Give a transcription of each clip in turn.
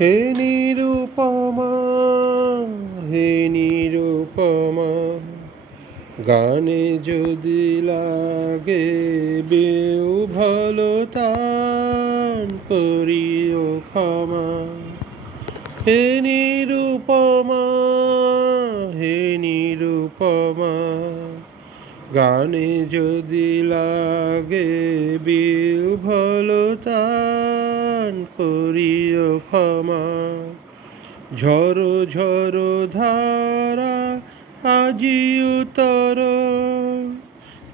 হে নিরুপমা, হে নিরুপমা, গানে যদি লাগে বেউ ভালো তান করিও ক্ষমা। হে নিরুপমা, হে নিরুপমা, গানে যদি লাগে বেউ ভালো তান করিও ক্ষমা। ঝরো ঝরো ধারা আজি উতর,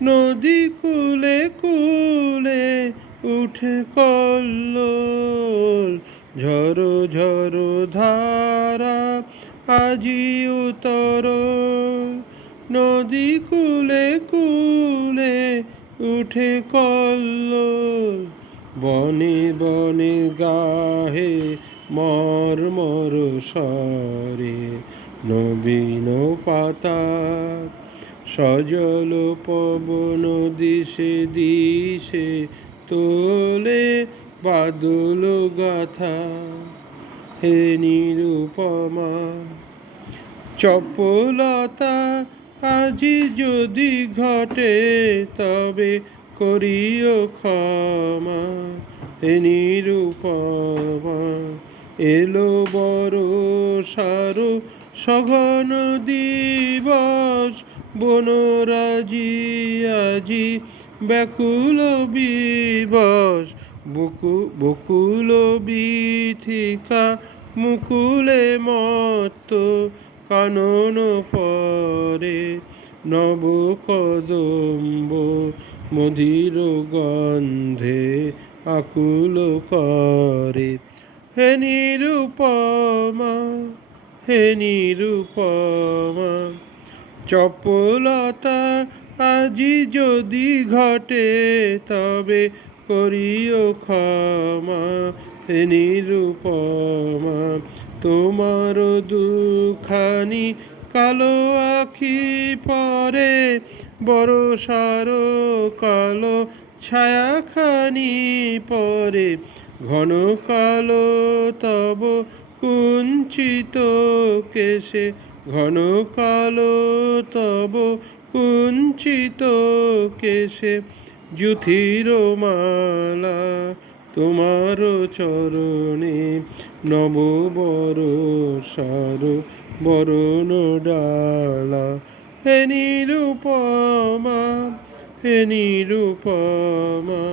নদী কূলে কূলে উঠে কল্লোল। ঝরো ঝরো ধারা আজি উতর, নদী কূলে কূলে উঠে কল্লোল। বনে বনে গাহে মর্মর স্বরে নবীন পাতা, সজল পবন দিশে দিশে তোলে বাদল গাথা। হে নিরুপমা, চপলতা আজি যদি ঘটে তবে করিও ক্ষমা। হে নিরুপমা, এলো বর্ষার সঘন দিবস, বনরাজি আজি ব্যাকুল বিবশ। বকুল বীথিকা মুকুলে মত্ত, কানন পরে নব কদম্ব মধুর গন্ধে আকুল করে। হে নিরুপমা, হে নিরুপমা, চপলতা আজি যদি ঘটে তবে করিও ক্ষমা। হে নিরুপমা, তোমার দুখানি কালো আখি পরে বর্ষার কালো ছায়াখানি পরে। ঘন কালো তব কুঞ্চিত কেশে, ঘন কালো তব কুঞ্চিত কেশে যুথির মালা তোমার চরণে। নব বর্ষার বরণ ডালা। হে নিরুপমা, হে নিরুপমা।